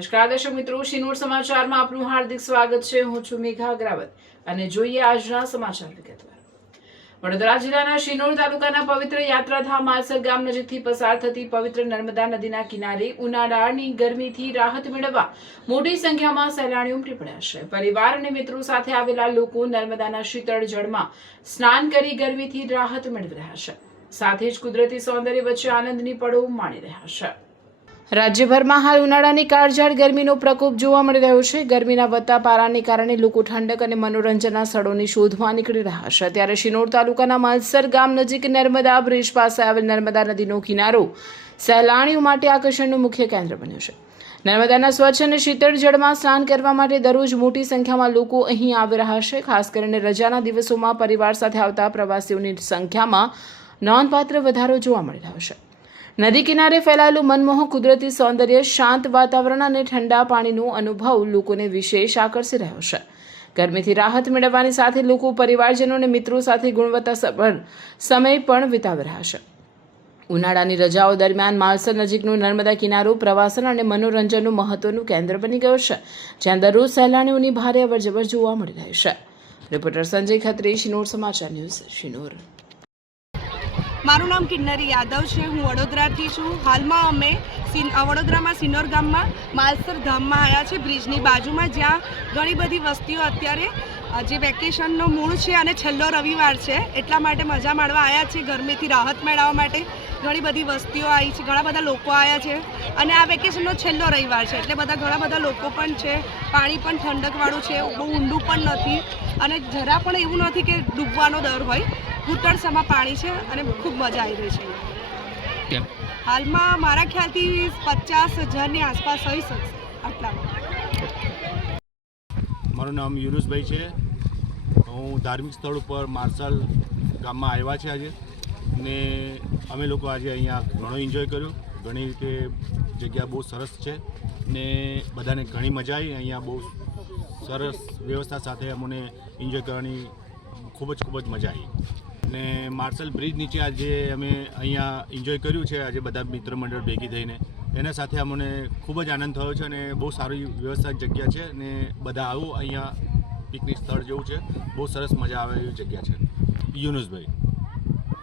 નમસ્કાર દર્શક મિત્રો, શિનોર સમાચારમાં આપનું હાર્દિક સ્વાગત છે। હું છું મેઘા અગ્રવાલ અને જોઈએ આજના સમાચાર વિગતવાર। વડોદરા જિલ્લાના શિનોર તાલુકાના પવિત્ર યાત્રાધામ માલસર ગામ નજીકથી પસાર થતી પવિત્ર નર્મદા નદીના કિનારે ઉનાળાની ગરમીથી રાહત મેળવવા મોટી સંખ્યામાં સહેલાણીઓ ઉમટી પડ્યા છે। પરિવાર અને મિત્રો સાથે આવેલા લોકો નર્મદાના શીતળ જળમાં સ્નાન કરી ગરમીથી રાહત મેળવી રહ્યા છે, સાથે જ કુદરતી સૌંદર્ય વચ્ચે આનંદની પળો માણી રહ્યા છે। રાજ્યભરમાં હાલ ઉનાળાની કાળઝાળ ગરમીનો પ્રકોપ જોવા મળી રહ્યો છે। ગરમીના વધતા પારાને કારણે લોકો ઠંડક અને મનોરંજનના સ્થળોની શોધમાં નીકળી રહ્યા છે। ત્યારે શિનોર તાલુકાના માલસર ગામ નજીક નર્મદા બ્રિજ પાસે આવેલ નર્મદા નદીનો કિનારો સહેલાણીઓ માટે આકર્ષણનું મુખ્ય કેન્દ્ર બન્યો છે। નર્મદાના સ્વચ્છ અને શીતળ જળમાં સ્નાન કરવા માટે દરરોજ મોટી સંખ્યામાં લોકો અહીં આવી રહ્યા છે। ખાસ કરીને રજાના દિવસોમાં પરિવાર સાથે આવતા પ્રવાસીઓની સંખ્યામાં નોંધપાત્ર વધારો જોવા મળી રહ્યો છે। નદી કિનારે ફેલાયેલું મનમોહક કુદરતી સૌંદર્ય, શાંત વાતાવરણ અને ઠંડા પાણીનો અનુભવ લોકોને વિશેષ આકર્ષી રહ્યો છે। ગરમીથી રાહત મેળવવાની સાથે લોકો પરિવારજનો અને મિત્રો સાથે ગુણવત્તાસભર સમય પણ વિતાવી રહ્યા છે। ઉનાળાની રજાઓ દરમિયાન માલસર નજીકનો નર્મદા કિનારો પ્રવાસન અને મનોરંજનનું મહત્વનું કેન્દ્ર બની ગયો છે, જ્યાં દરરોજ સહેલાણીઓની ભારે અવરજવર જોવા મળી રહી છે। રિપોર્ટર સંજય ખત્રી, શિનોર સમાચાર ન્યૂઝ, શિનોર। મારું નામ કિન્નરી યાદવ છે। હું વડોદરાથી છું। હાલમાં અમે વડોદરામાં સિનોર ગામમાં માલસર ધામમાં આવ્યા છે, બ્રિજની બાજુમાં, જ્યાં ઘણી બધી વસ્તીઓ અત્યારે જે વેકેશનનો મૂળ છે અને છેલ્લો રવિવાર છે એટલા માટે મજા માણવા આવ્યા છે। ગરમીથી રાહત મેળવવા માટે ઘણી બધી વસ્તીઓ આવી છે, ઘણા બધા લોકો આવ્યા છે અને આ વેકેશનનો છેલ્લો રવિવાર છે એટલે ઘણા બધા લોકો પણ છે। પાણી પણ ઠંડકવાળું છે, બહુ ઊંડું પણ નથી અને જરા પણ એવું નથી કે ડૂબવાનો ડર હોય। ઘૂંટણસમાં પાણી છે અને ખૂબ મજા આવી રહી છે। હાલમાં મારા ખ્યાલથી 50,000ની આસપાસ હોઈ શકશે આટલામાં। મારું નામ યુનુસભાઈ છે। હું ધાર્મિક સ્થળ ઉપર માલસર ગામમાં આવ્યા છે આજે, ને અમે લોકો આજે અહીંયા ઘણો એન્જોય કર્યો। ઘણી રીતે જગ્યા બહુ સરસ છે ને બધાને ઘણી મજા આવી। અહીંયા બહુ સરસ વ્યવસ્થા સાથે અમને એન્જોય કરવાની ખૂબ જ મજા આવી ને માર્શલ બ્રિજ નીચે આજે અમે અહીંયા એન્જોય કર્યું છે આજે બધા મિત્ર મંડળ ભેગી થઈને। એના સાથે અમને ખૂબ જ આનંદ થયો છે અને બહુ સારી વ્યવસ્થિત જગ્યા છે ને બધા આવો અહીંયા પિકનિક સ્થળ જેવું છે, બહુ સરસ મજા આવે એવી જગ્યા છે। યુનુસભાઈ।